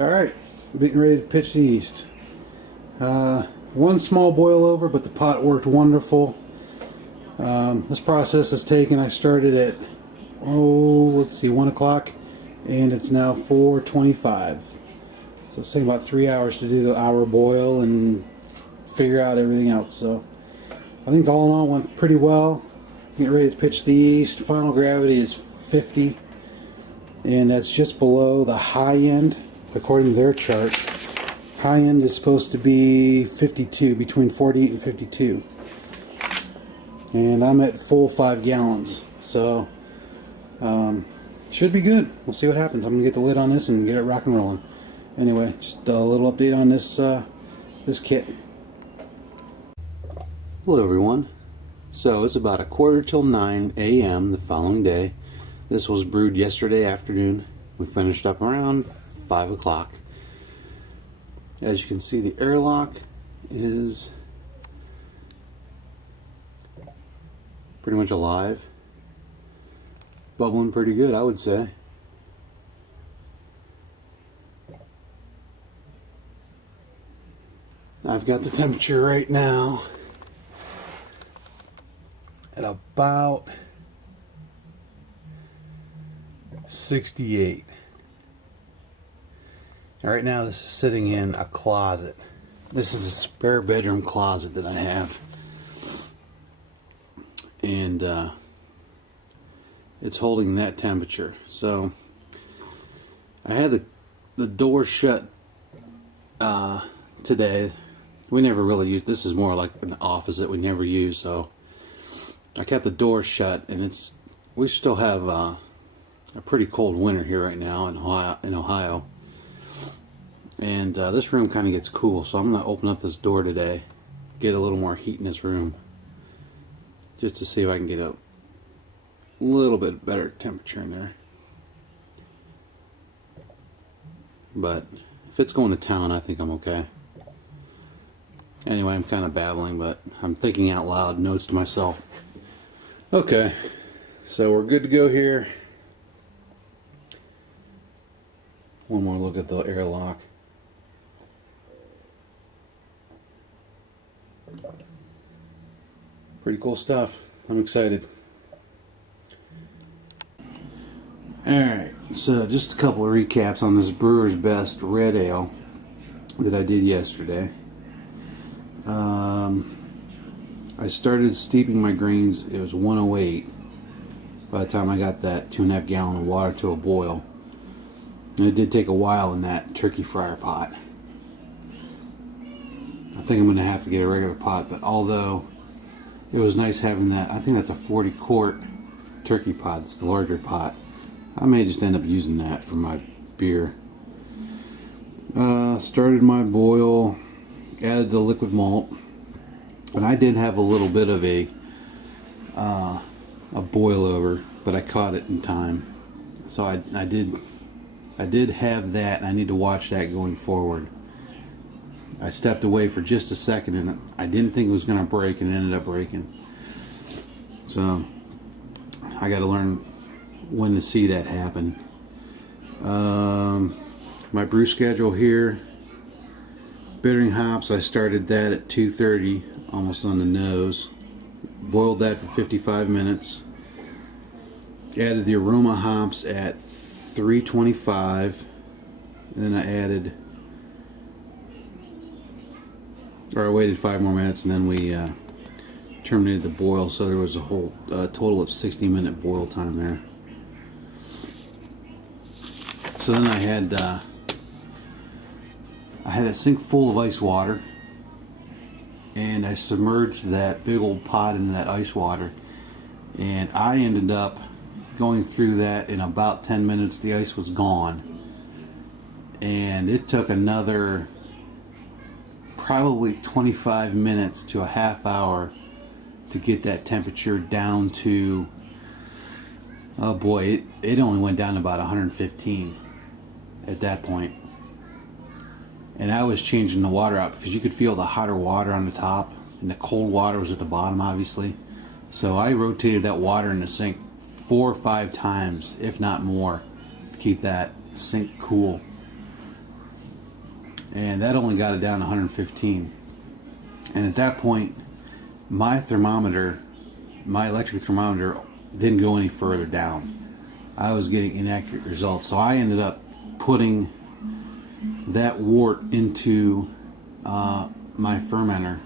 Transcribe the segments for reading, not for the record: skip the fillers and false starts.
Alright, getting ready to pitch the yeast. One small boil over, but the pot worked wonderful. This process has taken, I started at, let's see, 1 o'clock, and it's now 4:25. So it's taking about 3 hours to do the hour boil and figure out everything else. So I think all in all it went pretty well. Getting ready to pitch the yeast. Final gravity is 50, and that's just below the high end according to their chart. High end is supposed to be 52, between 48 and 52. And I'm at full 5 gallons. So, should be good. We'll see what happens. I'm going to get the lid on this and get it rock and rolling. Anyway, just a little update on this kit. Hello everyone. So it's about 8:45 a.m. the following day. This was brewed yesterday afternoon. We finished up around 5 o'clock. As you can see, the airlock is pretty much alive. Bubbling pretty good, I would say. I've got the temperature right now at about 68. And right now this is sitting in a closet. This is a spare bedroom closet that I have. And it's holding that temperature. So I had the door shut today. We never really use, this is more like an office that we never use, so I kept the door shut, and we still have a pretty cold winter here right now in Ohio. And this room kind of gets cool, so I'm going to open up this door today, get a little more heat in this room, just to see if I can get a little bit better temperature in there. But if it's going to town, I think I'm okay. Anyway, I'm kind of babbling, but I'm thinking out loud, notes to myself. Okay, so we're good to go here. One more look at the airlock. Pretty cool stuff. I'm excited. Alright, so just a couple of recaps on this Brewer's Best Red Ale that I did yesterday. I started steeping my grains. It was 108 by the time I got that 2.5 gallon of water to a boil. And it did take a while in that turkey fryer pot. I think I'm going to have to get a regular pot, but although it was nice having that, I think that's a 40 quart turkey pot. It's the larger pot. I may just end up using that for my beer. Started my boil, added the liquid malt, and I did have a little bit of a boil over, but I caught it in time. So I did have that, and I need to watch that going forward. I stepped away for just a second, and I didn't think it was going to break, and it ended up breaking. So I got to learn when to see that happen. My brew schedule here. Bittering hops, I started that at 2:30, almost on the nose. Boiled that for 55 minutes. Added the aroma hops at 3:25. And then I waited 5 more minutes, and then we terminated the boil, so there was a whole total of 60-minute boil time there. So then I had a sink full of ice water, and I submerged that big old pot into that ice water, and I ended up going through that in about 10 minutes. The ice was gone, and it took another probably 25 minutes to a half hour to get that temperature down to, oh boy, it only went down to about 115 at that point. And I was changing the water out because you could feel the hotter water on the top and the cold water was at the bottom, obviously. So I rotated that water in the sink 4 or 5 times, if not more, to keep that sink cool. and that only got it down to 115. And at that point, my thermometer, my electric thermometer, didn't go any further down. I was getting inaccurate results, so I ended up putting that wort into my fermenter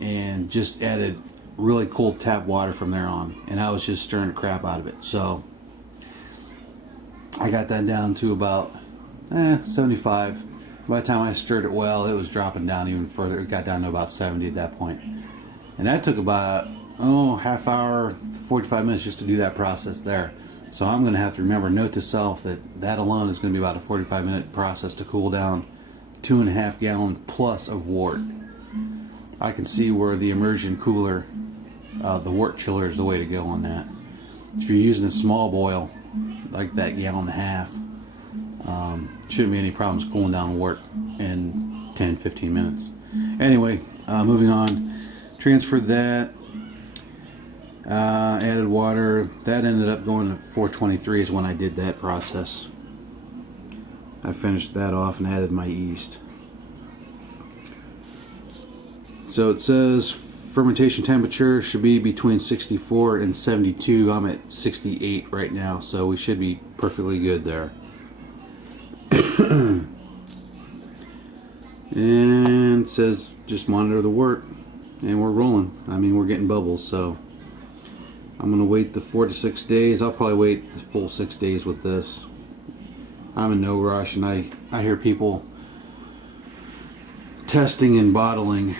and just added really cold tap water from there on, and I was just stirring the crap out of it. So I got that down to about 75. By the time I stirred it well, it was dropping down even further. It got down to about 70 at that point, and that took about half hour, 45 minutes just to do that process there. So I'm going to have to remember, note to self, that alone is going to be about a 45-minute process to cool down 2.5 gallon plus of wort. I can see where the immersion cooler, the wort chiller, is the way to go on that. If you're using a small boil, like that 1.5 gallon, shouldn't be any problems cooling down wort in 10-15 minutes. Anyway, moving on. Transferred that. Added water. That ended up going to 423 is when I did that process. I finished that off and added my yeast. So it says fermentation temperature should be between 64 and 72. I'm at 68 right now, so we should be perfectly good there. And it says just monitor the wort, and we're rolling. I mean, we're getting bubbles, so I'm going to wait the 4 to 6 days. I'll probably wait the full 6 days with this. I'm in no rush, and I hear people testing and bottling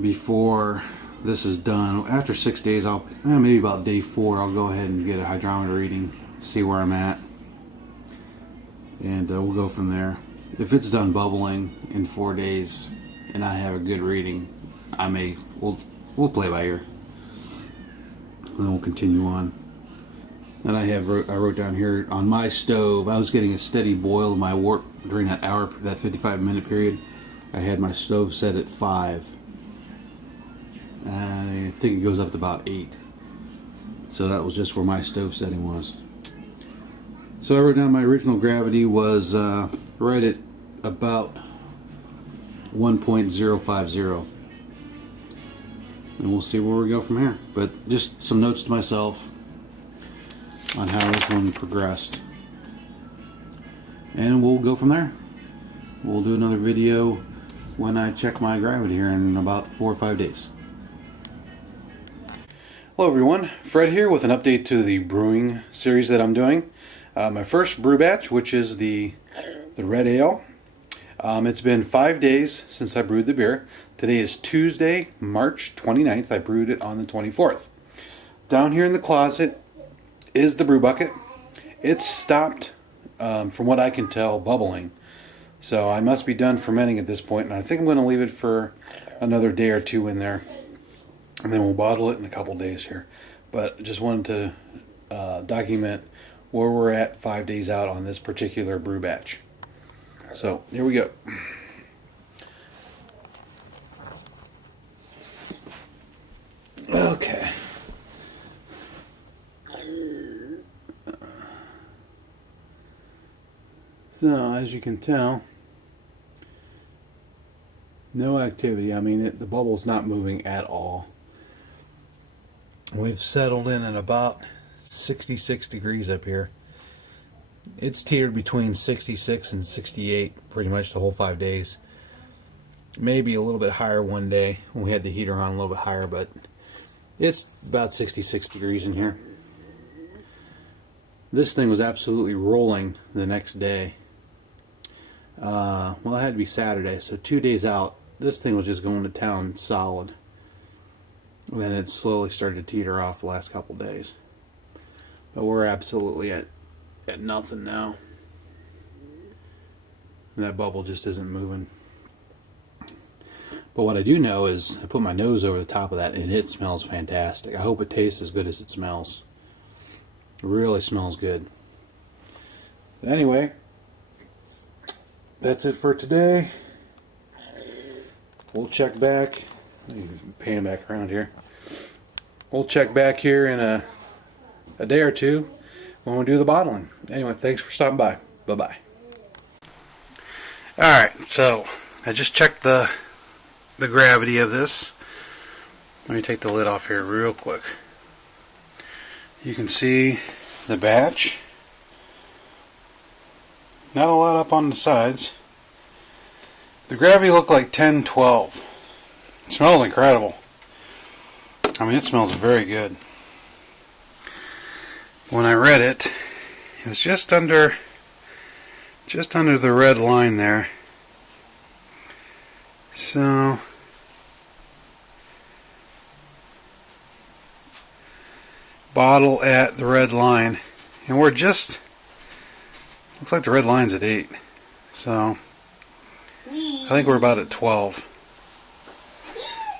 before this is done. After 6 days, maybe about day 4, I'll go ahead and get a hydrometer reading, see where I'm at, and we'll go from there. If it's done bubbling in 4 days and I have a good reading, we'll play by ear. Then we'll continue on. And I wrote down here on my stove, I was getting a steady boil of my wort during that 55-minute period. I had my stove set at 5. And I think it goes up to about 8. So that was just where my stove setting was. So I wrote down my original gravity was right at about 1.050. And we'll see where we go from here. But just some notes to myself on how this one progressed. And we'll go from there. We'll do another video when I check my gravity here in about 4 or 5 days. Hello everyone, Fred here with an update to the brewing series that I'm doing. My first brew batch, which is the red ale. It's been 5 days since I brewed the beer. Today is Tuesday, March 29th. I brewed it on the 24th. Down here in the closet is the brew bucket. It's stopped, from what I can tell, bubbling. So I must be done fermenting at this point, and I think I'm going to leave it for another day or two in there. And then we'll bottle it in a couple days here. But just wanted to document where we're at 5 days out on this particular brew batch. So here we go. Okay. So as you can tell, no activity. I mean, the bubble's not moving at all. We've settled in at about 66 degrees up here. It's teetered between 66 and 68 pretty much the whole 5 days. Maybe a little bit higher one day when we had the heater on a little bit higher, but it's about 66 degrees in here. This thing was absolutely rolling the next day. Well, it had to be Saturday, so 2 days out, this thing was just going to town solid. And then it slowly started to teeter off the last couple days. But we're absolutely at nothing now. And that bubble just isn't moving. But what I do know is I put my nose over the top of that and it smells fantastic. I hope it tastes as good as it smells. It really smells good. Anyway, that's it for today. We'll check back. Pan back around here. We'll check back here in a day or two when we do the bottling. Anyway, thanks for stopping by. Bye-bye. Alright, so I just checked the gravity of this. Let me take the lid off here real quick. You can see the batch. Not a lot up on the sides. The gravity looked like 10, 12. It smells incredible. I mean, it smells very good. When I read it, it was just under the red line there. So bottle at the red line, and we're just, looks like the red line's at 8. So I think we're about at 12.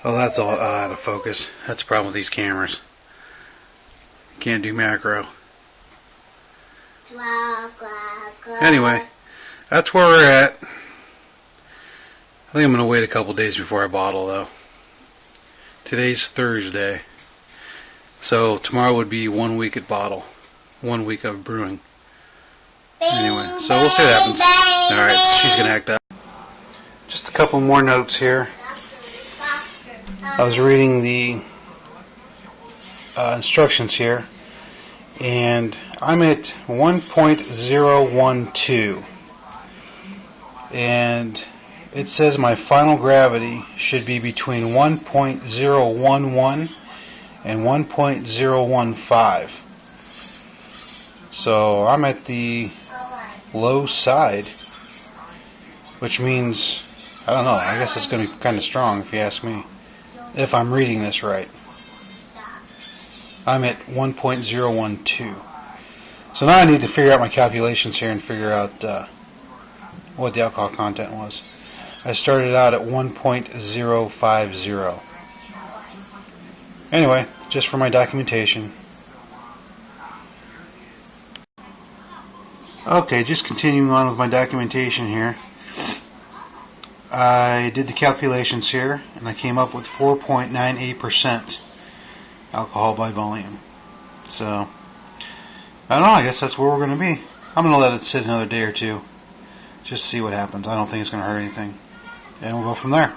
Oh, that's all out of focus. That's the problem with these cameras. Can't do macro. Anyway, that's where we're at. I think I'm going to wait a couple days before I bottle, though. Today's Thursday. So tomorrow would be 1 week at bottle. 1 week of brewing. Anyway, so we'll see what happens. Alright, she's going to act up. Just a couple more notes here. I was reading the instructions here, and I'm at 1.012, and it says my final gravity should be between 1.011 and 1.015. So I'm at the low side, which means, I don't know, I guess it's going to be kind of strong if you ask me, if I'm reading this right. I'm at 1.012. So now I need to figure out my calculations here and figure out what the alcohol content was. I started out at 1.050. Anyway, just for my documentation. Okay, just continuing on with my documentation here. I did the calculations here, and I came up with 4.98% alcohol by volume. So, I don't know, I guess that's where we're going to be. I'm going to let it sit another day or two, just to see what happens. I don't think it's going to hurt anything. And we'll go from there.